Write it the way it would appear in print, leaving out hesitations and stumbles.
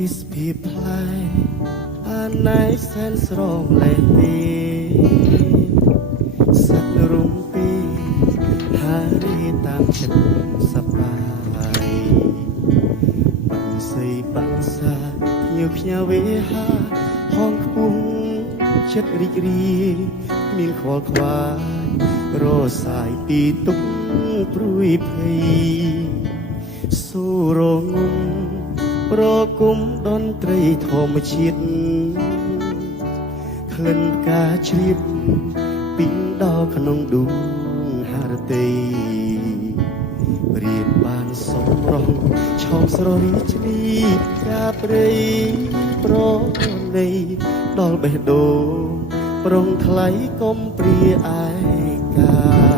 ទេសភាពផ្លែអាណៃសែនស្រងលេទីសត្វរុំពីហារីតាមចិត្តសប្បាយបាំងសីបាំងសាញើផ្ញើវេហាហងខ្ពស់ចិត្តរីករាយមានខ្វល់ខ្វាយរសាយពីទុកព្រួយភ័យសូរងំប្រគុំតន្ត្រីធម្មជាតិក្លិនផ្កាជ្រាបពីងដល់ក្នុងដួងហារតីព្រៀបបានសំរងឆោមស្ររីឆ្លីកាព្រៃប្រណីដល់បេះដូងប្រុងថ្លៃកុំព្រាឯកា